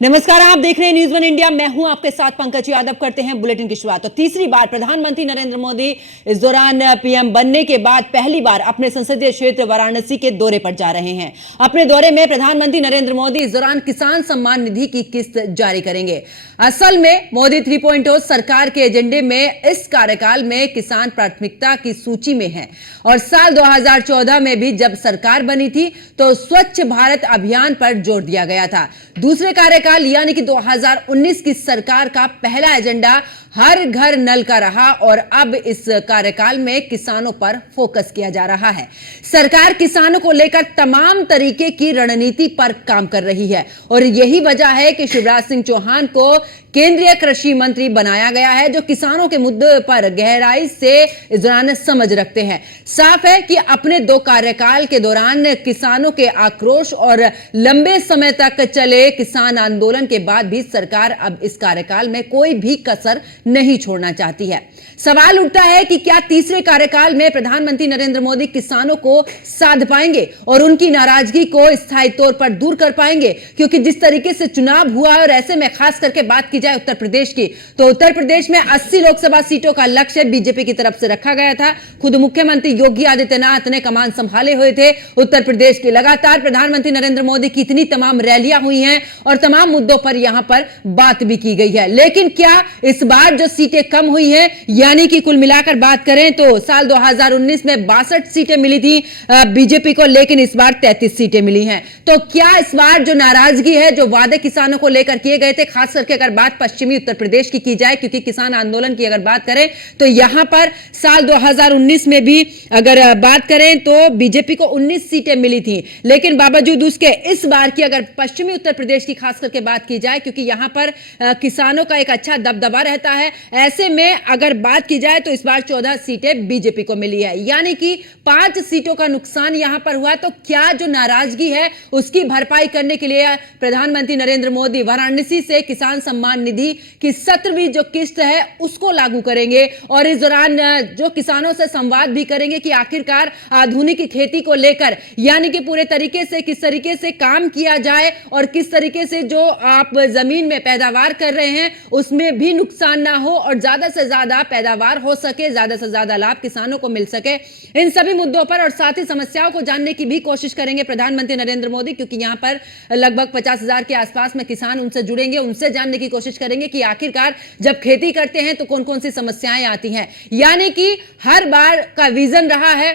नमस्कार, आप देख रहे हैं न्यूज़ वन इंडिया। मैं हूं आपके साथ पंकज यादव। करते हैं बुलेटिन की शुरुआत। तो तीसरी बार प्रधानमंत्री नरेंद्र मोदी इस दौरान पीएम बनने के बाद पहली बार अपने संसदीय क्षेत्र वाराणसी के दौरे पर जा रहे हैं। अपने दौरे में प्रधानमंत्री नरेंद्र मोदी इस दौरान किसान सम्मान निधि की किस्त जारी करेंगे। असल में मोदी 3.0 सरकार के एजेंडे में इस कार्यकाल में किसान प्राथमिकता की सूची में है और साल 2014 में भी जब सरकार बनी थी तो स्वच्छ भारत अभियान पर जोर दिया गया था। दूसरे कार्यकाल यानी कि 2019 की सरकार का पहला एजेंडा हर घर नल का रहा और अब इस कार्यकाल में किसानों पर फोकस किया जा रहा है। सरकार किसानों को लेकर तमाम तरीके की रणनीति पर काम कर रही है और यही वजह है कि शिवराज सिंह चौहान को केंद्रीय कृषि मंत्री बनाया गया है, जो किसानों के मुद्दे पर गहराई से इस दौरान समझ रखते हैं। साफ है कि अपने 2 कार्यकाल के दौरान किसानों के आक्रोश और लंबे समय तक चले किसान आंदोलन के बाद भी सरकार अब इस कार्यकाल में कोई भी कसर नहीं छोड़ना चाहती है। सवाल उठता है कि क्या तीसरे कार्यकाल में प्रधानमंत्री नरेंद्र मोदी किसानों को साध पाएंगे और उनकी नाराजगी को स्थायी तौर पर दूर कर पाएंगे, क्योंकि जिस तरीके से चुनाव हुआ और ऐसे में खास करके बात की जाए उत्तर प्रदेश की, तो उत्तर प्रदेश में 80 लोकसभा सीटों का लक्ष्य बीजेपी की तरफ से रखा गया था। खुद मुख्यमंत्री योगी आदित्यनाथ ने कमान संभाले हुए थे उत्तर प्रदेश की। लगातार प्रधानमंत्री नरेंद्र मोदी की इतनी तमाम रैलियां हुई हैं और तमाम मुद्दों पर यहां पर बात भी की गई है। लेकिन क्या इस बार जो सीटें कम हुई हैं, यानी कि कुल मिलाकर बात करें तो साल 2019 में 62 सीटें मिली थी बीजेपी को, लेकिन इस बार 33 सीटें मिली हैं। तो क्या इस बार जो नाराजगी है, जो वादे किसानों को लेकर किए गए थे, खास करके अगर बात पश्चिमी उत्तर प्रदेश की जाए, क्योंकि किसान आंदोलन की अगर बात करें तो यहां पर साल 2019 में भी अगर बात करें तो बीजेपी को 19 सीटें मिली थी, लेकिन बावजूद उसके इस बार की अगर पश्चिमी उत्तर प्रदेश की खास करके बात की जाए, क्योंकि यहां पर किसानों का एक अच्छा दबदबा रहता है, ऐसे में अगर बात की जाए तो इस बार 14 सीटें बीजेपी को मिली है, यानी कि 5 सीटों का नुकसान यहां पर हुआ। तो क्या जो नाराजगी है उसकी भरपाई करने के लिए प्रधानमंत्री नरेंद्र मोदी वाराणसी से किसान सम्मान निधि की 17वीं जो किस्त है उसको लागू करेंगे और इस दौरान जो किसानों से संवाद भी करेंगे कि आखिरकार आधुनिक खेती को लेकर, यानी कि पूरे तरीके से किस तरीके से काम किया जाए और किस तरीके से जो आप जमीन में पैदावार कर रहे हैं उसमें भी नुकसान ना हो और ज्यादा से ज्यादा पैदावार हो सके, ज्यादा से ज्यादा लाभ किसानों को मिल सके। इन सभी मुद्दों पर और साथ ही समस्याओं को जानने की भी कोशिश करेंगे प्रधानमंत्री नरेंद्र मोदी, क्योंकि यहां पर लगभग 50,000 के आसपास में किसान उनसे जुड़ेंगे, उनसे जानने की कोशिश करेंगे कि आखिरकार जब खेती करते हैं तो कौन कौन सी समस्याएं आती हैं। यानी कि हर बार का विजन रहा है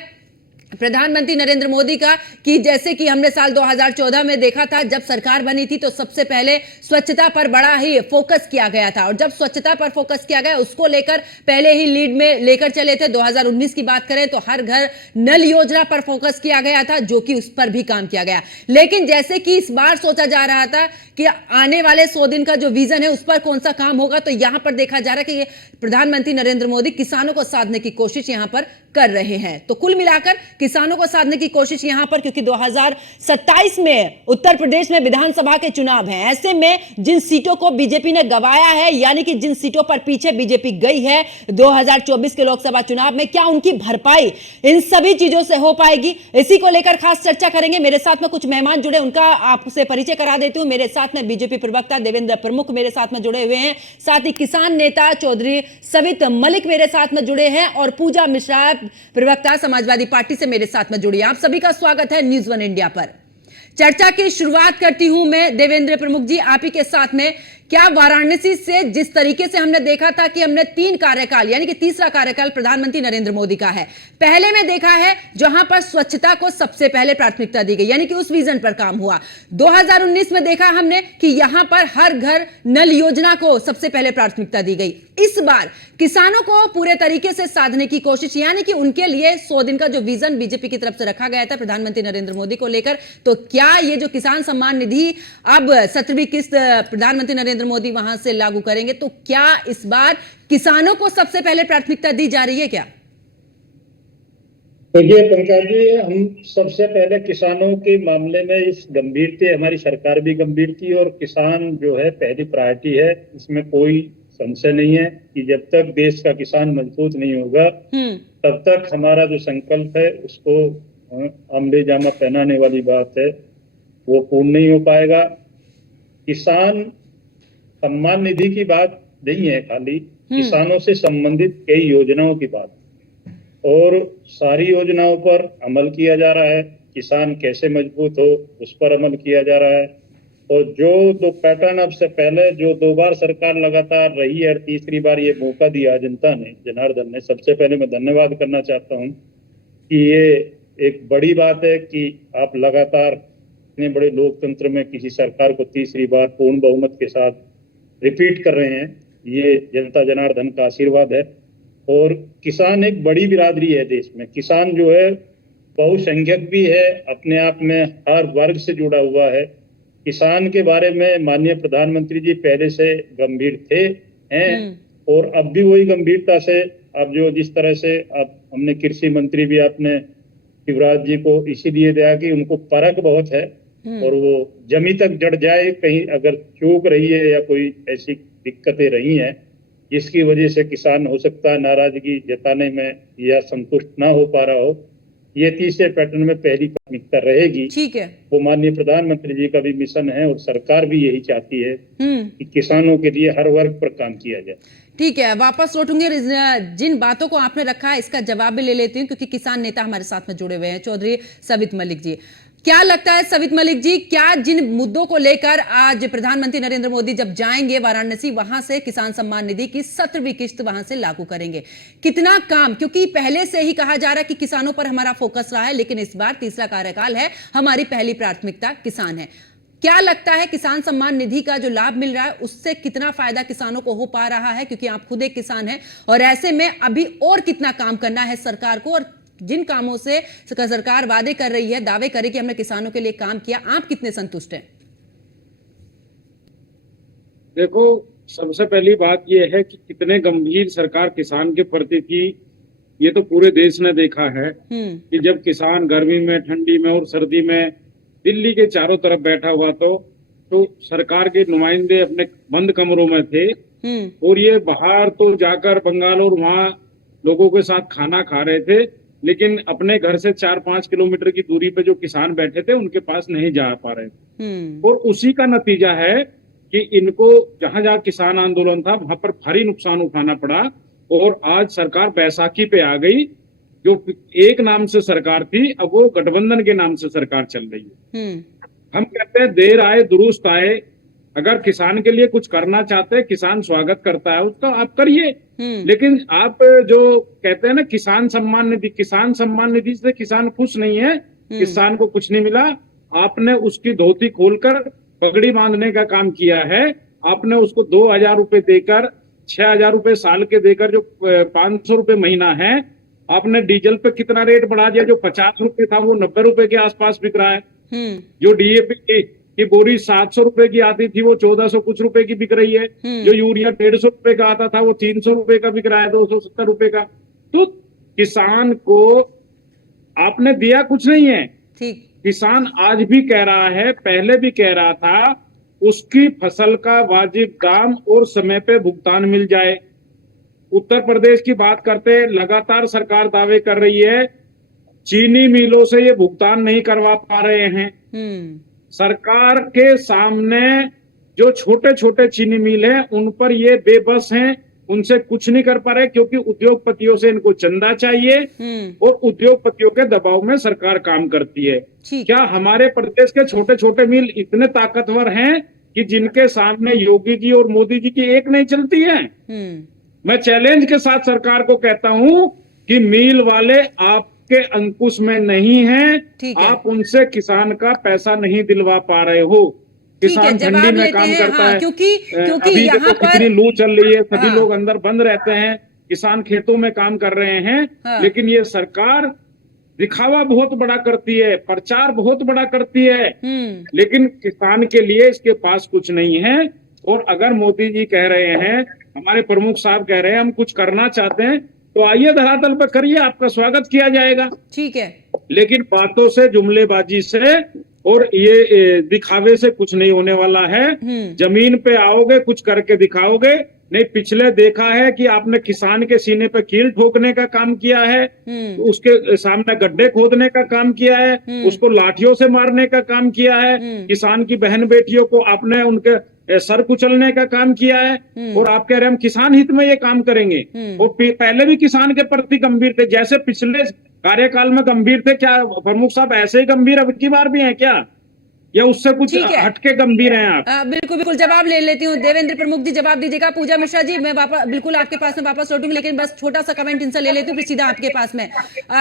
प्रधानमंत्री नरेंद्र मोदी का कि जैसे कि हमने साल 2014 में देखा था, जब सरकार बनी थी तो सबसे पहले स्वच्छता पर बड़ा ही फोकस किया गया था और जब स्वच्छता पर फोकस किया गया उसको लेकर पहले ही लीड में लेकर चले थे। 2019 की बात करें तो हर घर नल योजना पर फोकस किया गया था, जो कि उस पर भी काम किया गया। लेकिन जैसे कि इस बार सोचा जा रहा था कि आने वाले 100 दिन का जो विजन है उस पर कौन सा काम होगा, तो यहां पर देखा जा रहा है कि प्रधानमंत्री नरेंद्र मोदी किसानों को साधने की कोशिश यहां पर कर रहे हैं। तो कुल मिलाकर किसानों को साधने की कोशिश यहां पर, क्योंकि 2027 में उत्तर प्रदेश में विधानसभा के चुनाव हैं, ऐसे में जिन सीटों को बीजेपी ने गंवाया है, यानी कि जिन सीटों पर पीछे बीजेपी गई है 2024 के लोकसभा चुनाव में, क्या उनकी भरपाई इन सभी चीजों से हो पाएगी, इसी को लेकर खास चर्चा करेंगे। मेरे साथ में कुछ मेहमान जुड़े, उनका आपसे परिचय करा देती हूं। मेरे साथ में बीजेपी प्रवक्ता देवेंद्र प्रमुख मेरे साथ में जुड़े हुए हैं, साथ ही किसान नेता चौधरी सवित मलिक मेरे साथ में जुड़े हैं और पूजा मिश्रा प्रवक्ता समाजवादी पार्टी से मेरे साथ में जुड़ी। आप सभी का स्वागत है न्यूज़ वन इंडिया पर। चर्चा की शुरुआत करती हूं मैं देवेंद्र प्रमुख जी, आप ही के साथ में। क्या वाराणसी से जिस तरीके से हमने देखा था कि हमने 3 कार्यकाल यानी कि तीसरा कार्यकाल प्रधानमंत्री नरेंद्र मोदी का है, पहले में देखा है जहां पर स्वच्छता को सबसे पहले प्राथमिकता दी गई, यानी कि उस विजन पर काम हुआ। 2019 में देखा हमने कि यहां पर हर घर नल योजना को सबसे पहले प्राथमिकता दी गई। इस बार किसानों को पूरे तरीके से साधने की कोशिश, यानी कि उनके लिए 100 दिन का जो विजन बीजेपी की तरफ से रखा गया था प्रधानमंत्री नरेंद्र मोदी को लेकर, तो क्या ये जो किसान सम्मान निधि अब 17वीं किस्त प्रधानमंत्री नरेंद्र मोदी वहां से लागू करेंगे, तो क्या इस बार किसानों को सबसे पहले प्राथमिकता दी जा रही है क्या? देखिए पंकज जी, हम सबसे पहले किसानों के मामले में इस गंभीर थे, हमारी सरकार भी गंभीर थी और किसान जो है पहली प्रायोरिटी है, इसमें कोई संशय नहीं है कि जब तक देश का किसान मजबूत नहीं होगा तब तक हमारा जो संकल्प है उसको अमली जामा पहनाने वाली बात है वो पूर्ण नहीं हो पाएगा। किसान सम्मान निधि की बात नहीं है, खाली किसानों से संबंधित कई योजनाओं की बात, और सारी योजनाओं पर अमल किया जा रहा है। किसान कैसे मजबूत हो उस पर अमल किया जा रहा है। और जो दो पैटर्न अब से पहले जो 2 बार सरकार लगातार रही है और तीसरी बार ये मौका दिया जनता ने, जनार्दन ने, सबसे पहले मैं धन्यवाद करना चाहता हूँ कि ये एक बड़ी बात है कि आप लगातार इतने बड़े लोकतंत्र में किसी सरकार को तीसरी बार पूर्ण बहुमत के साथ रिपीट कर रहे हैं। ये जनता जनार्दन का आशीर्वाद है। और किसान एक बड़ी बिरादरी है देश में। किसान जो है बहुसंख्यक भी है, अपने आप में हर वर्ग से जुड़ा हुआ है। किसान के बारे में माननीय प्रधानमंत्री जी पहले से गंभीर थे, हैं, और अब भी वही गंभीरता से, अब जो जिस तरह से अब हमने कृषि मंत्री भी आपने शिवराज जी को इसीलिए दिया कि उनको परख बहुत है और वो जमी तक जड़ जाए, कहीं अगर चूक रही है या कोई ऐसी दिक्कतें रही हैं जिसकी वजह से किसान हो सकता है नाराजगी जताने में या संतुष्ट ना हो पा रहा हो, ये तीसरे पैटर्न में पहली प्राथमिकता रहेगी। ठीक है। वो माननीय प्रधानमंत्री जी का भी मिशन है और सरकार भी यही चाहती है कि किसानों के लिए हर वर्ग पर काम किया जाए। ठीक है, वापस लौटूंगे। जिन बातों को आपने रखा है इसका जवाब भी ले लेती हूँ, क्योंकि किसान नेता हमारे साथ में जुड़े हुए हैं। चौधरी सवित मलिक जी, क्या लगता है सवित मलिक जी, क्या जिन मुद्दों को लेकर आज प्रधानमंत्री नरेंद्र मोदी जब जाएंगे वाराणसी, वहां से किसान सम्मान निधि की 17वीं किस्त वहां से लागू करेंगे, कितना काम, क्योंकि पहले से ही कहा जा रहा है कि किसानों पर हमारा फोकस रहा है, लेकिन इस बार तीसरा कार्यकाल है, हमारी पहली प्राथमिकता किसान है। क्या लगता है किसान सम्मान निधि का जो लाभ मिल रहा है उससे कितना फायदा किसानों को हो पा रहा है, क्योंकि आप खुद एक किसान हैं, और ऐसे में अभी और कितना काम करना है सरकार को, और जिन कामों से सरकार वादे कर रही है, दावे करे कि हमने किसानों के लिए काम किया, आप कितने संतुष्ट हैं? देखो, सबसे पहली बात यह है कि कितने गंभीर सरकार किसान के प्रति थी, ये तो पूरे देश ने देखा है कि जब किसान गर्मी में, ठंडी में और सर्दी में दिल्ली के चारों तरफ बैठा हुआ तो सरकार के नुमाइंदे अपने बंद कमरों में थे और ये बाहर तो जाकर बंगाल और वहां लोगों के साथ खाना खा रहे थे, लेकिन अपने घर से 4-5 किलोमीटर की दूरी पे जो किसान बैठे थे उनके पास नहीं जा पा रहे थे। और उसी का नतीजा है कि इनको जहां जहां किसान आंदोलन था वहां पर भारी नुकसान उठाना पड़ा। और आज सरकार बैसाखी पे आ गई, जो एक नाम से सरकार थी अब वो गठबंधन के नाम से सरकार चल रही है। हम कहते हैं देर आए दुरुस्त आए। अगर किसान के लिए कुछ करना चाहते हैं, किसान स्वागत करता है उसका, आप करिए। लेकिन आप जो कहते हैं ना किसान सम्मान निधि से किसान खुश नहीं है, किसान को कुछ नहीं मिला। आपने उसकी धोती खोलकर पगड़ी बांधने का काम किया है। आपने उसको 2,000 रुपए देकर, 6,000 रुपए साल के देकर, जो 500 रुपए महीना है, आपने डीजल पे कितना रेट बढ़ा दिया। जो 50 रुपए था वो 90 रुपए के आसपास बिक रहा है। जो डीएपी की बोरी 700 रुपए की आती थी वो 1400 कुछ रुपए की बिक रही है। जो यूरिया 150 रुपए का आता था वो 300 रुपए का बिक रहा है, 270 रुपए का। तो किसान को आपने दिया कुछ नहीं है। ठीक। किसान आज भी कह रहा है, पहले भी कह रहा था, उसकी फसल का वाजिब दाम और समय पे भुगतान मिल जाए। उत्तर प्रदेश की बात करते, लगातार सरकार दावे कर रही है चीनी मिलों से ये भुगतान नहीं करवा पा रहे हैं। सरकार के सामने जो छोटे छोटे चीनी मिल हैं उन पर ये बेबस हैं, उनसे कुछ नहीं कर पा रहे, क्योंकि उद्योगपतियों से इनको चंदा चाहिए और उद्योगपतियों के दबाव में सरकार काम करती है। क्या हमारे प्रदेश के छोटे छोटे मिल इतने ताकतवर हैं कि जिनके सामने योगी जी और मोदी जी की एक नहीं चलती है? मैं चैलेंज के साथ सरकार को कहता हूं कि मिल वाले आपके अंकुश में नहीं हैं, आप उनसे किसान का पैसा नहीं दिलवा पा रहे हो। किसान ठंडी में काम करता है, क्योंकि अभी देखो कितनी लू चल रही है, सभी लोग अंदर बंद रहते हैं, किसान खेतों में काम कर रहे हैं। लेकिन ये सरकार दिखावा बहुत बड़ा करती है, प्रचार बहुत बड़ा करती है, लेकिन किसान के लिए इसके पास कुछ नहीं है। और अगर मोदी जी कह रहे हैं, हमारे प्रमुख साहब कह रहे हैं हम कुछ करना चाहते हैं, तो आइए धरातल पर करिए, आपका स्वागत किया जाएगा। ठीक है। लेकिन बातों से, जुमलेबाजी से और ये दिखावे से कुछ नहीं होने वाला है। जमीन पे आओगे, कुछ करके दिखाओगे, नहीं, पिछले देखा है कि आपने किसान के सीने पे कील ठोकने का काम किया है, उसके सामने गड्ढे खोदने का काम किया है, उसको लाठियों से मारने का काम किया है, किसान की बहन बेटियों को आपने उनके सर कुचलने का काम किया है, और आप कह रहे हैं हम किसान हित में ये काम करेंगे। और पहले भी किसान के प्रति गंभीर थे, जैसे पिछले कार्यकाल में गंभीर थे, क्या प्रमुख साहब ऐसे ही गंभीर अब की बार भी हैं क्या, या उससे कुछ हटके गंभीर हैं आप? बिल्कुल बिल्कुल, जवाब ले लेती हूँ। देवेंद्र प्रमुख जी जवाब दीजिएगा। पूजा मिश्रा जी मैं वापस बिल्कुल आपके पास में वापस लौटूंगी, लेकिन बस छोटा सा कमेंट इनसे ले लेती हूँ, फिर सीधा आपके पास में।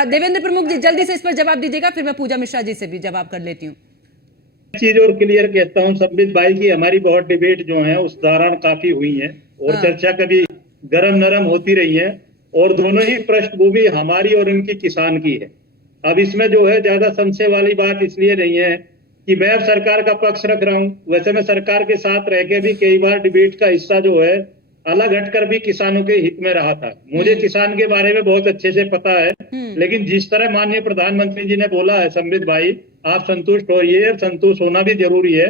देवेंद्र प्रमुख जी जल्दी से इस पर जवाब दीजिएगा, फिर मैं पूजा मिश्रा जी से भी जवाब कर लेती हूँ। चीज और क्लियर कहता हूँ संबित भाई की, हमारी बहुत डिबेट जो है उस दौरान काफी हुई है, और चर्चा कभी गरम नरम होती रही है, और दोनों ही पृष्ठभूमि हमारी और इनकी किसान की है। अब इसमें जो है ज्यादा संशय वाली बात इसलिए नहीं है कि मैं अब सरकार का पक्ष रख रहा हूँ, वैसे मैं सरकार के साथ रह के भी कई बार डिबेट का हिस्सा जो है अलग हटकर भी किसानों के हित में रहा था। मुझे किसान के बारे में बहुत अच्छे से पता है, लेकिन जिस तरह माननीय प्रधानमंत्री जी ने बोला है संबित भाई, आप संतुष्ट होइए, संतुष्ट होना भी जरूरी है,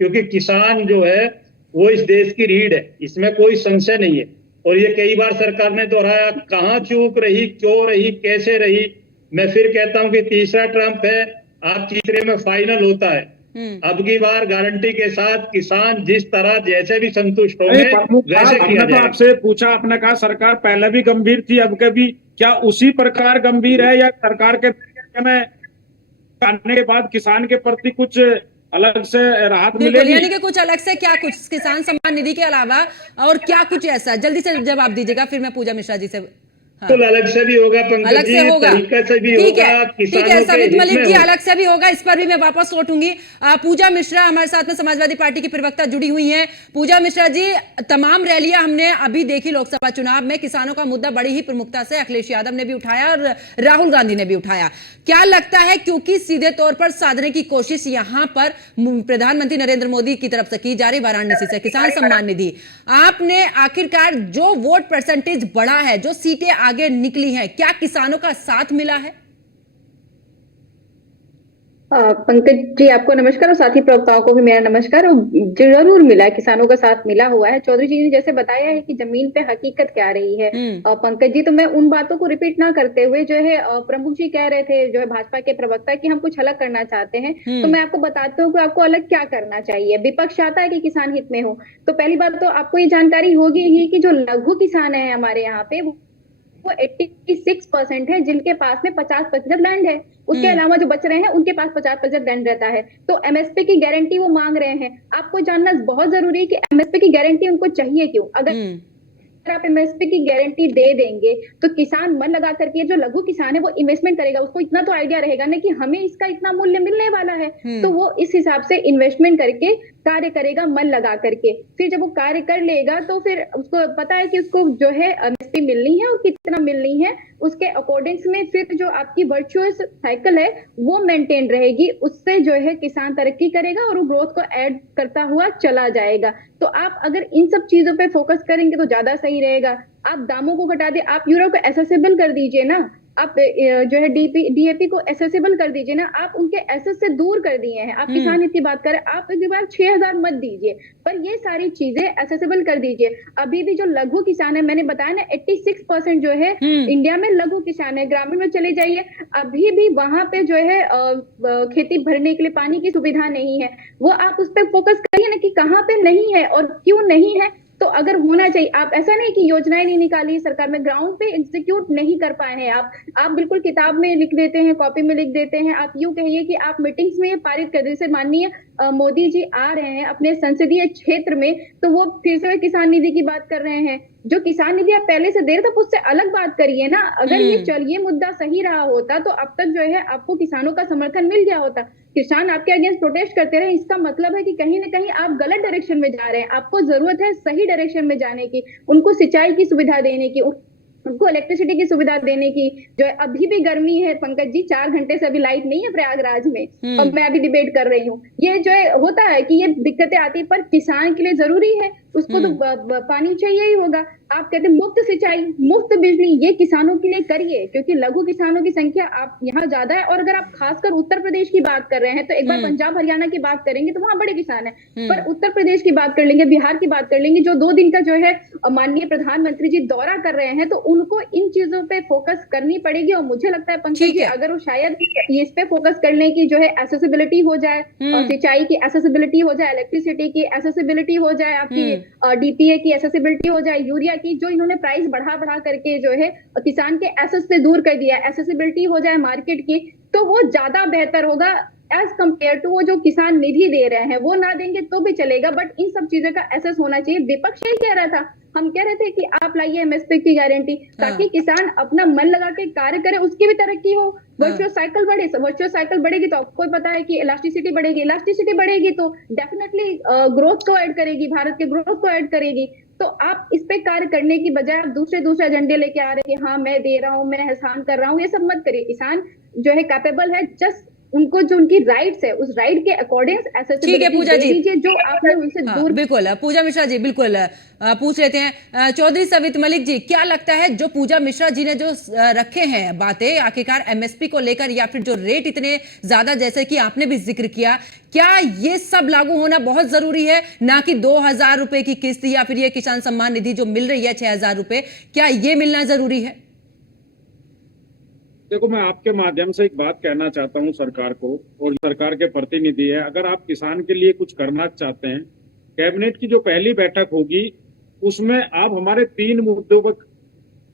क्योंकि किसान जो है वो इस देश की रीढ़ है, इसमें कोई संशय नहीं है। और ये कई बार सरकार ने दोहराया, कहाँ चूक रही, क्यों रही, कैसे रही। मैं फिर कहता हूं कि तीसरा ट्रम्प है, आप तीसरे में फाइनल होता है। अब की बार गारंटी के साथ किसान जिस तरह जैसे भी संतुष्ट होंगे वैसे किया जाएगा। आपसे पूछा, आपने कहा सरकार पहले भी गंभीर थी, अब कभी क्या उसी प्रकार गंभीर है, या सरकार के में आने के बाद किसान के प्रति कुछ अलग से राहत मिलेगी? यानी कि कुछ अलग से क्या, कुछ किसान सम्मान निधि के अलावा और क्या कुछ ऐसा? जल्दी से जवाब दीजिएगा, फिर मैं पूजा मिश्रा जी से। हाँ। तो अलग से भी होगा पंकज जी, तरीका से भी होगा, किसानों के सबित मलिक जी अलग से भी होगा, इस पर भी मैं वापस लौटूंगी। पूजा मिश्रा हमारे साथ में समाजवादी पार्टी की प्रवक्ता जुड़ी हुई हैं। पूजा मिश्रा जी, तमाम रैलियां हमने अभी देखी लोकसभा चुनाव में, किसानों का मुद्दा बड़ी ही प्रमुखता से अखिलेश यादव ने भी उठाया और राहुल गांधी ने भी उठाया। क्या लगता है, क्योंकि सीधे तौर पर साधने की कोशिश यहां पर प्रधानमंत्री नरेंद्र मोदी की तरफ से की जा रही, वाराणसी से किसान सम्मान निधि, आपने आखिरकार जो वोट परसेंटेज बढ़ा है, जो सीटें आगे निकली हैं, क्या किसानों का साथ मिला है? पंकज जी आपको नमस्कार, और साथी प्रवक्ताओं को भी मेरा नमस्कार। जरूर मिला है, किसानों का साथ मिला हुआ है। चौधरी जी ने जैसे बताया है कि जमीन पे हकीकत क्या रही है, पंकज जी, तो मैं उन बातों को रिपीट ना करते हुए, जो है प्रमुख जी कह रहे थे, जो है भाजपा के प्रवक्ता, कि हम कुछ अलग करना चाहते हैं, तो मैं आपको बताती हूँ कि आपको अलग क्या करना चाहिए। विपक्ष चाहता है कि किसान हित में हो, तो पहली बात तो आपको ये जानकारी होगी ही कि जो लघु किसान है हमारे यहाँ पे, वो 86% है, जिनके पास में 50% लैंड है। उसके अलावा जो बच रहे हैं उनके पास 50% लैंड रहता है। तो एमएसपी की गारंटी वो मांग रहे हैं। आपको जानना बहुत जरूरी है कि एमएसपी की गारंटी उनको चाहिए क्यों। अगर आप एमएसपी की गारंटी दे देंगे तो किसान मन लगा करके, जो लघु किसान है वो इन्वेस्टमेंट करेगा, उसको इतना तो आइडिया रहेगा ना कि हमें इसका इतना मूल्य मिलने वाला है, तो वो इस हिसाब से इन्वेस्टमेंट करके कार्य करेगा मन लगा करके। फिर जब वो कार्य कर लेगा तो फिर उसको पता है कि उसको जो है एमएसपी मिलनी है और कितना मिलनी है, उसके अकॉर्डिंग्स में फिर जो आपकी वर्चुअस साइकिल है वो मेंटेन रहेगी। उससे जो है किसान तरक्की करेगा और वो ग्रोथ को ऐड करता हुआ चला जाएगा। तो आप अगर इन सब चीजों पे फोकस करेंगे तो ज्यादा सही रहेगा। आप दामों को घटा दे, आप यूरो को एसेसिबल कर दीजिए ना, आप जो है डीएपी को एसेसिबल कर दीजिए ना, आप उनके एसेस से दूर कर दिए हैं। आप किसान हित की बात करें, आप एक बार 6,000 मत दीजिए, पर ये सारी चीजें एसेसिबल कर दीजिए। अभी भी जो लघु किसान है, मैंने बताया ना 86% जो है इंडिया में लघु किसान है। ग्रामीण में चले जाइए, अभी भी वहां पे जो है खेती भरने के लिए पानी की सुविधा नहीं है। वो आप उस पर फोकस करिए ना कि कहाँ पे नहीं है और क्यों नहीं है। तो अगर होना चाहिए, आप ऐसा नहीं कि योजनाएं नहीं निकाली सरकार में, ग्राउंड पे एग्जीक्यूट नहीं कर पाए हैं आप बिल्कुल किताब में लिख देते हैं, कॉपी में लिख देते हैं। आप यूं कहिए कि आप मीटिंग्स में पारित कर, जैसे माननीय मोदी जी आ रहे हैं अपने संसदीय क्षेत्र में, तो वो फिर से किसान निधि की बात कर रहे हैं। जो किसान निधि आप पहले से दे रहे थे उससे अलग बात करिए ना। अगर ये मुद्दा सही रहा होता तो अब तक जो है आपको किसानों का समर्थन मिल गया होता। किसान आपके अगेंस्ट प्रोटेस्ट करते रहे, इसका मतलब है कि कहीं ना कहीं आप गलत डायरेक्शन में जा रहे हैं। आपको जरूरत है सही डायरेक्शन में जाने की, उनको सिंचाई की सुविधा देने की, उनको इलेक्ट्रिसिटी की सुविधा देने की। जो है अभी भी गर्मी है पंकज जी, 4 घंटे से अभी लाइट नहीं है प्रयागराज में, और मैं अभी डिबेट कर रही हूँ। ये जो है होता है कि ये दिक्कतें आती है, पर किसान के लिए जरूरी है, उसको तो पानी चाहिए ही होगा। आप कहते हैं मुफ्त सिंचाई, मुफ्त बिजली, ये किसानों के लिए करिए, क्योंकि लघु किसानों की संख्या आप यहाँ ज्यादा है। और अगर आप खासकर उत्तर प्रदेश की बात कर रहे हैं तो एक बार पंजाब हरियाणा की बात करेंगे तो वहां बड़े किसान हैं, पर उत्तर प्रदेश की बात कर लेंगे, बिहार की बात कर लेंगे, जो 2 दिन का जो है माननीय प्रधानमंत्री जी दौरा कर रहे हैं, तो उनको इन चीजों पे फोकस करनी पड़ेगी। और मुझे लगता है पंकज जी, अगर वो शायद इस पे फोकस कर लें कि जो है एसेसिबिलिटी हो जाए, सिंचाई की एसेसिबिलिटी हो जाए, इलेक्ट्रिसिटी की एसेसिबिलिटी हो जाए, आपकी डीपीए की एसेसिबिलिटी हो जाए, यूरिया की, जो इन्होंने प्राइस बढ़ा बढ़ा करके जो है किसान के एसेस से दूर कर दिया, एसेसिबिलिटी हो जाए मार्केट की, तो वो ज्यादा बेहतर होगा एज कम्पेयर टू वो जो किसान निधि दे रहे हैं। वो ना देंगे तो भी चलेगा, बट इन सब चीजों का एसेस होना चाहिए। विपक्ष यही कह रहा था, हम कह रहे थे कि आप लाइए एमएसपी की गारंटी, ताकि किसान अपना मन लगा के कार्य करे, उसकी भी तरक्की हो, वर्चुअल साइकिल बढ़े। वर्चुअल साइकिल बढ़ेगी तो आपको पता है कि इलास्टिसिटी बढ़ेगी, इलास्टिसिटी बढ़ेगी तो डेफिनेटली ग्रोथ को ऐड करेगी, भारत के ग्रोथ को ऐड करेगी। तो आप इस पे कार्य करने की बजाय आप दूसरे एजेंडे लेके आ रहे हैं कि हाँ मैं दे रहा हूँ, मैं एहसान कर रहा हूँ, ये सब मत करिए। किसान जो है कैपेबल है, जस्ट उनको जो उनकी राइट्स है उस राइट के अकॉर्डिंग पूजा जी, दीजिए, जो आपने उनसे दूर। बिल्कुल पूजा मिश्रा जी, बिल्कुल पूछ लेते हैं चौधरी सवित मलिक जी, क्या लगता है जो पूजा मिश्रा जी ने जो रखे हैं बातें आखिरकार एमएसपी को लेकर, या फिर जो रेट इतने ज्यादा जैसे कि आपने भी जिक्र किया, क्या ये सब लागू होना बहुत जरूरी है, ना कि 2000 रुपए की किस्त या फिर ये किसान सम्मान निधि जो मिल रही है 6000 रुपए, क्या ये मिलना जरूरी है? देखो, मैं आपके माध्यम से एक बात कहना चाहता हूं सरकार को, और सरकार के प्रतिनिधि है, अगर आप किसान के लिए कुछ करना चाहते हैं, कैबिनेट की जो पहली बैठक होगी उसमें आप हमारे 3 मुद्दों पर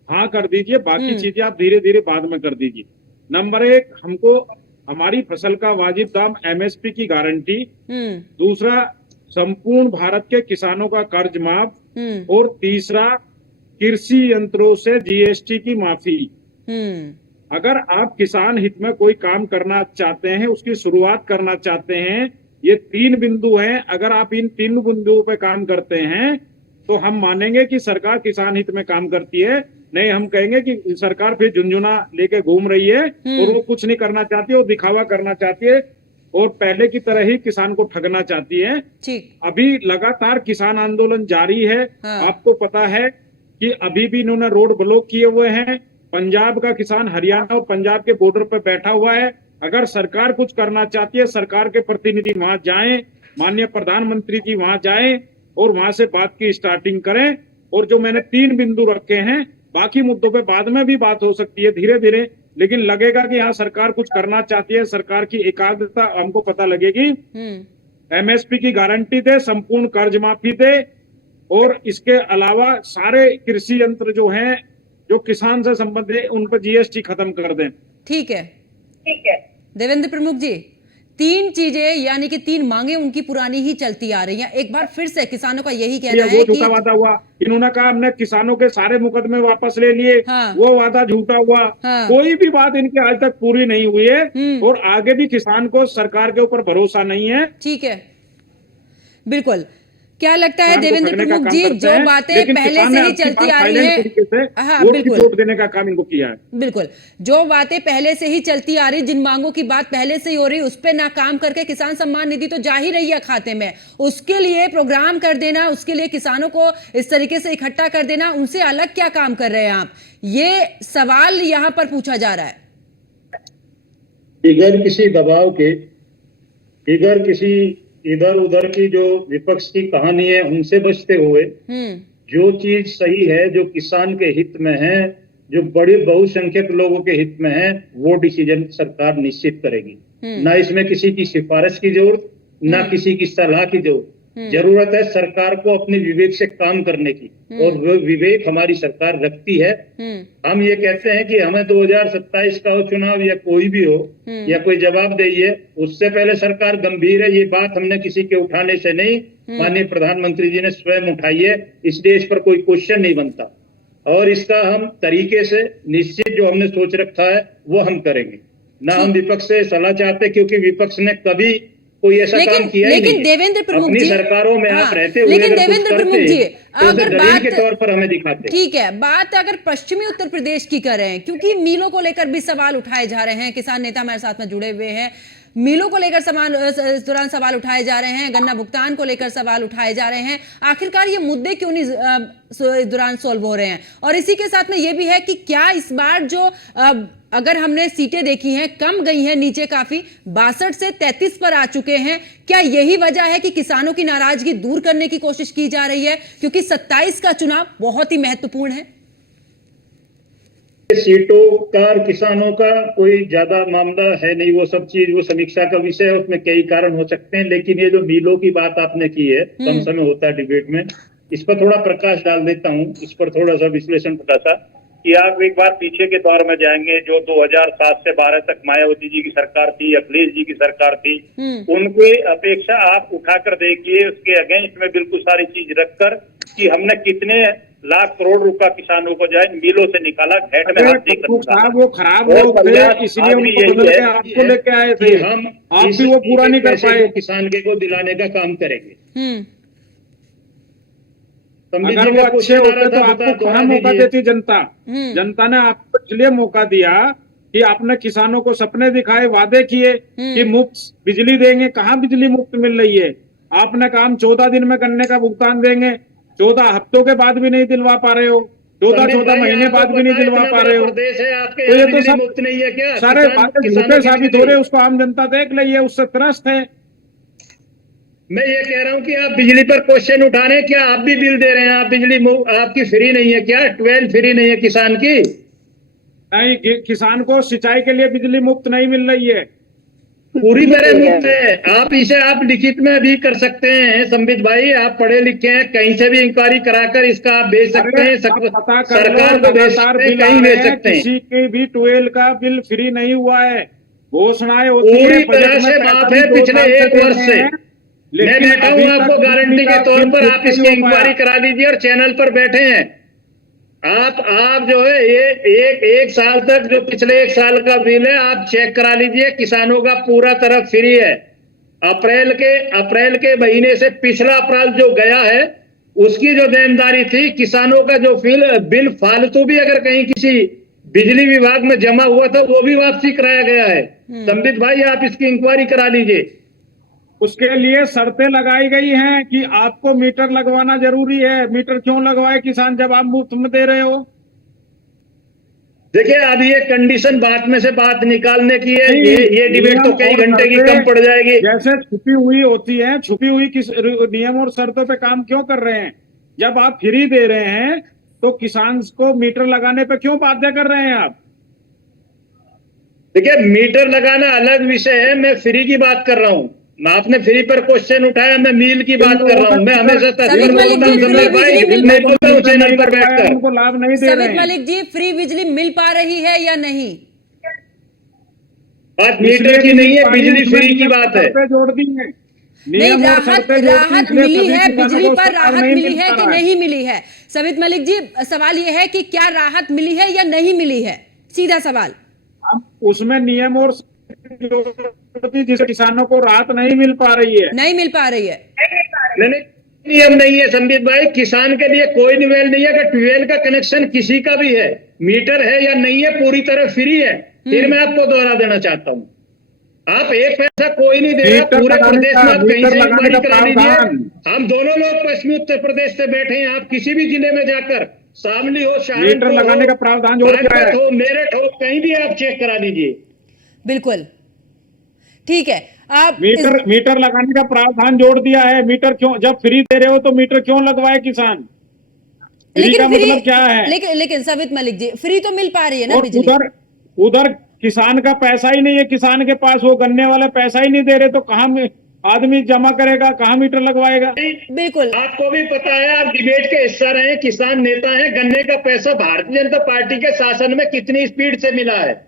हाँ कर दीजिए, बाकी चीजें आप धीरे धीरे बाद में कर दीजिए। नंबर 1, हमको हमारी फसल का वाजिब दाम एमएसपी की गारंटी, दूसरा संपूर्ण भारत के किसानों का कर्ज माफ, और तीसरा कृषि यंत्रों से जीएसटी की माफी। अगर आप किसान हित में कोई काम करना चाहते हैं, उसकी शुरुआत करना चाहते हैं, ये 3 बिंदु हैं, अगर आप इन 3 बिंदुओं पे काम करते हैं तो हम मानेंगे कि सरकार किसान हित में काम करती है। नहीं, हम कहेंगे कि सरकार फिर झुंझुना लेके घूम रही है और वो कुछ नहीं करना चाहती, वो दिखावा करना चाहती है और पहले की तरह ही किसान को ठगना चाहती है। अभी लगातार किसान आंदोलन जारी है। आपको पता है कि अभी भी इन्होंने रोड ब्लॉक किए हुए हैं। पंजाब का किसान हरियाणा और पंजाब के बॉर्डर पर बैठा हुआ है। अगर सरकार कुछ करना चाहती है, सरकार के प्रतिनिधि वहां जाएं, माननीय प्रधानमंत्री जी वहां जाएं और वहां से बात की स्टार्टिंग करें। और जो मैंने 3 बिंदु रखे हैं, बाकी मुद्दों पे बाद में भी बात हो सकती है धीरे धीरे, लेकिन लगेगा कि हाँ सरकार कुछ करना चाहती है, सरकार की एकाग्रता हमको पता लगेगी। एमएसपी की गारंटी दे, संपूर्ण कर्ज माफी दे, और इसके अलावा सारे कृषि यंत्र जो हैं जो किसान से संबंधित है उन पर जीएसटी खत्म कर दें। ठीक है देवेंद्र प्रमुख जी, 3 चीजें यानी कि 3 मांगे उनकी पुरानी ही चलती आ रही हैं। एक बार फिर से किसानों का यही कहना है वो झूठा वादा हुआ। इन्होंने कहा हमने किसानों के सारे मुकदमे वापस ले लिए। वो वादा झूठा हुआ। कोई भी बात इनके आज तक पूरी नहीं हुई है और आगे भी किसान को सरकार के ऊपर भरोसा नहीं है। ठीक है, बिल्कुल। क्या लगता है देवेंद्र प्रमुख जी, जो बातें पहले से ही चलती आ रही है, हाँ बिल्कुल, वोट देने का काम इनको किया है। बिल्कुल, जो बातें पहले से ही चलती आ रही, जिन मांगों की बात पहले से ही हो रही, उस पे ना काम करके किसान सम्मान निधि तो जा ही रही है खाते में, उसके लिए प्रोग्राम कर देना, उसके लिए किसानों को इस तरीके से इकट्ठा कर देना, उनसे अलग क्या काम कर रहे हैं आप? ये सवाल यहां पर पूछा जा रहा है। इधर किसी दबाव के, इधर किसी इधर उधर की जो विपक्ष की कहानी है उनसे बचते हुए जो चीज सही है, जो किसान के हित में है, जो बड़े बहुसंख्यक लोगों के हित में है, वो डिसीजन सरकार निश्चित करेगी। ना इसमें किसी की सिफारिश की जरूरत, ना किसी की सलाह की जरूरत। जरूरत है सरकार को अपने विवेक से काम करने की, और वो विवेक हमारी सरकार रखती है। हम ये कहते हैं कि हमें 2027 का हो चुनाव या कोई भी हो, या कोई जवाबदेही है, उससे पहले सरकार गंभीर है। ये बात हमने किसी के उठाने से नहीं, माननीय प्रधानमंत्री जी ने स्वयं उठाई है, इसलिए इस पर कोई क्वेश्चन नहीं बनता। और इसका हम तरीके से निश्चित जो हमने सोच रखा है वो हम करेंगे। ना हम विपक्ष से सलाह चाहते, क्योंकि विपक्ष ने कभी कोई ऐसा काम किया ही नहीं। देवेंद्र प्रमुख जी, अपनी सरकारों में आप रहते हुए लेकिन देवेंद्र प्रमुख जी, अगर बात के तौर पर हमें दिखाते, ठीक है, बात अगर पश्चिमी उत्तर प्रदेश की करें, क्योंकि मिलों को लेकर भी सवाल उठाए जा रहे हैं, किसान नेता हमारे साथ में जुड़े हुए हैं, मिलों को लेकर इस दौरान सवाल उठाए जा रहे हैं, गन्ना भुगतान को लेकर सवाल उठाए जा रहे हैं। आखिरकार ये मुद्दे क्यों नहीं इस दौरान सॉल्व हो रहे हैं? और इसी के साथ में ये भी है कि क्या इस बार जो अगर हमने सीटें देखी हैं कम गई हैं नीचे, काफी 62 से 33 पर आ चुके हैं, क्या यही वजह है कि किसानों की नाराजगी दूर करने की कोशिश की जा रही है? क्योंकि 27 का चुनाव बहुत ही महत्वपूर्ण है। सीटों का और किसानों का कोई ज्यादा मामला है नहीं, वो सब चीज वो समीक्षा का विषय है, उसमें कई कारण हो सकते हैं। लेकिन ये जो मिलों की बात आपने की है, कम समय होता है डिबेट में, इस पर थोड़ा प्रकाश डाल देता हूँ, इस पर थोड़ा सा विश्लेषण थोड़ा सा कि आप एक बार पीछे के दौर में जाएंगे, जो 2007 से 12 तक मायावती जी की सरकार थी, अखिलेश जी की सरकार थी, उनके अपेक्षा आप उठाकर देखिए, उसके अगेंस्ट में बिल्कुल सारी चीज रखकर कि हमने कितने लाख करोड़ रुपया किसानों को जाए मिलों से निकाला, घेट में हाथ देकर वो खराब लोग थे, इसलिए उनको बदल के आपको लेके आए थे, हम आप भी वो पूरा नहीं कर पाए। किसान के को दिलाने का काम करेंगे। अगर वो अच्छे होते तो आपको कहाँ मौका देती जनता? जनता ने आपको इसलिए मौका दिया कि आपने किसानों को सपने दिखाए, वादे किए कि मुफ्त बिजली देंगे। कहाँ बिजली मुफ्त मिल रही है? आपने कहा हम 14 दिन में गन्ने का भुगतान देंगे, 14 हफ्तों के बाद भी नहीं दिलवा पा रहे हो, 14 महीने बाद भी नहीं दिलवा पा रहे हो। तो ये तो सब मुफ्त नहीं है क्या? सारे बातें झूठे साबित हो रहे, उसको आम जनता देख रही है, उससे त्रस्त है। मैं ये कह रहा हूँ कि आप बिजली पर क्वेश्चन उठा रहे हैं, क्या आप भी बिल दे रहे हैं? आप बिजली आपकी फ्री नहीं है क्या? 12 फ्री नहीं है किसान की? नहीं, किसान को सिंचाई के लिए बिजली मुफ्त नहीं मिल रही है, पूरी तरह मुफ्त है। आप इसे आप लिखित में भी कर सकते हैं संबित भाई, आप पढ़े लिखे हैं, कहीं से भी इंक्वायरी कराकर इसका आप भेज सकते हैं, सरकार को भेज सकते हैं, कहीं भेज सकते हैं। किसी के भी 12 का बिल फ्री नहीं हुआ है, घोषणाएं होती है, पूरी तरह से माफ है पिछले 1 वर्ष से। मैं बैठा हूँ आपको गारंटी के तौर पर, आप इसकी इंक्वायरी करा दीजिए और चैनल पर बैठे हैं आप जो है ये एक साल तक जो पिछले 1 साल का बिल है आप चेक करा लीजिए, किसानों का पूरा तरफ फ्री है। अप्रैल के महीने से पिछला अप्रैल जो गया है उसकी जो देनदारी थी, किसानों का जो बिल फालतू भी अगर कहीं किसी बिजली विभाग में जमा हुआ था वो भी वापसी कराया गया है। संबित भाई आप इसकी इंक्वायरी करा लीजिए। उसके लिए शर्तें लगाई गई हैं कि आपको मीटर लगवाना जरूरी है। मीटर क्यों लगवाए किसान जब आप मुफ्त में दे रहे हो? देखिए अब ये कंडीशन बात में से बात निकालने की है, ये डिबेट तो कई घंटे की कम पड़ जाएगी। जैसे छुपी हुई होती है, छुपी हुई किस नियम और शर्तों पे काम क्यों कर रहे हैं? जब आप फ्री दे रहे हैं तो किसान को मीटर लगाने पे क्यों बाध्य कर रहे हैं आप? देखिए मीटर लगाना अलग विषय है, मैं फ्री की बात कर रहा हूँ। आपने फ्री पर क्वेश्चन उठाया, मैं मील की बात कर रहा हूँ। मैं हमेशा तस्वीर बोलता हूँ चैनल पर बैठकर। उनको लाभ नहीं दे रहे हैं। मलिक जी, फ्री बिजली मिल पा रही है या नहीं? बात मीटर की नहीं है, बिजली फ्री की बात है। जोड़ दी है नहीं, राहत मिली है, बिजली पर राहत मिली है कि नहीं मिली है? सबित मलिक जी, सवाल यह है कि क्या राहत मिली है या नहीं मिली है? सीधा सवाल। उसमें नियम और जिसे किसानों को राहत नहीं मिल पा रही है, नहीं मिल पा रही है। नियम नहीं है संबित भाई, किसान के लिए कोई निवेल नहीं है कि ट्यूबवेल का कनेक्शन किसी का भी है, मीटर है या नहीं है, पूरी तरह फ्री है। फिर मैं आपको दोहरा देना चाहता हूँ, आप एक पैसा कोई नहीं दे रहा, पूरे प्रदेश में आप कहीं से इंक्वायरी करा लीजिए। हम दोनों लोग पश्चिमी उत्तर प्रदेश से बैठे हैं, आप किसी भी जिले में जाकर, शामली हो, मीटर लगाने का प्रावधान जो हो, मेरठ हो, कहीं भी आप चेक करा लीजिए। बिल्कुल ठीक है। आप मीटर लगाने का प्रावधान जोड़ दिया है। मीटर क्यों, जब फ्री दे रहे हो तो मीटर क्यों लगवाए किसान? फ्री का मतलब क्या है? लेकिन सबित मलिक जी, फ्री तो मिल पा रही है ना बिजली? उधर किसान का पैसा ही नहीं है, किसान के पास वो गन्ने वाला पैसा ही नहीं दे रहे, तो कहाँ आदमी जमा करेगा, कहाँ मीटर लगवाएगा? बिल्कुल, आपको भी पता है, आप डिबेट के हिस्सा रहे, किसान नेता हैं, गन्ने का पैसा भारतीय जनता पार्टी के शासन में कितनी स्पीड से मिला है।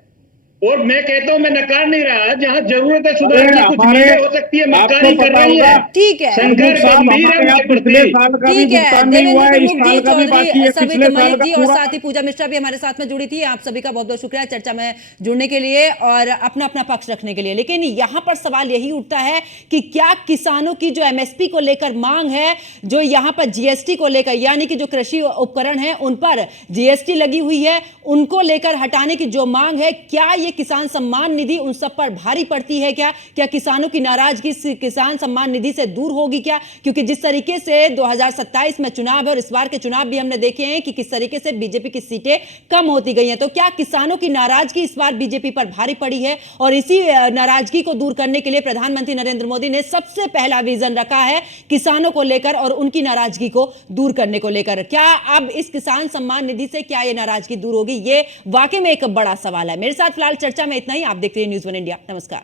और मैं कहता हूं, मैं नकार नहीं रहा, जहां जरूरत है सुधार की, कुछ चीजें हो सकती है, मक्कारी कर रही है। ठीक है, संघर्ष गंभीर है। ठीक है, देवेंद्र प्रमुख जी, चौधरी सबित मलिक जी और साथ ही पूजा मिश्रा भी हमारे साथ में जुड़ी थी। आप सभी का बहुत बहुत शुक्रिया चर्चा में जुड़ने के लिए और अपना अपना पक्ष रखने के लिए। लेकिन यहाँ पर सवाल यही उठता है कि क्या किसानों की जो एमएसपी को लेकर मांग है, जो यहाँ पर जीएसटी को लेकर, यानी कि जो कृषि उपकरण है उन पर जीएसटी लगी हुई है, उनको लेकर हटाने की जो मांग है, क्या ये किसान सम्मान निधि उन सब पर भारी पड़ती है क्या? क्या किसानों की नाराजगी किसान सम्मान निधि से दूर होगी क्या? क्योंकि जिस तरीके से 2027 में चुनाव है और इस बार के चुनाव भी हमने देखे हैं कि किस तरीके से बीजेपी की सीटें कम होती गई हैं, तो क्या किसानों की नाराजगी इस बार बीजेपी पर भारी पड़ी है? और इसी नाराजगी को दूर करने के लिए प्रधानमंत्री नरेंद्र मोदी ने सबसे पहला विजन रखा है किसानों को लेकर और उनकी नाराजगी को दूर करने को लेकर। क्या अब इस किसान सम्मान निधि से क्या ये नाराजगी दूर होगी? ये वाकई में एक बड़ा सवाल है। मेरे साथ फिलहाल चर्चा में इतना ही। आप देखते हैं न्यूज़ वन इंडिया। नमस्कार।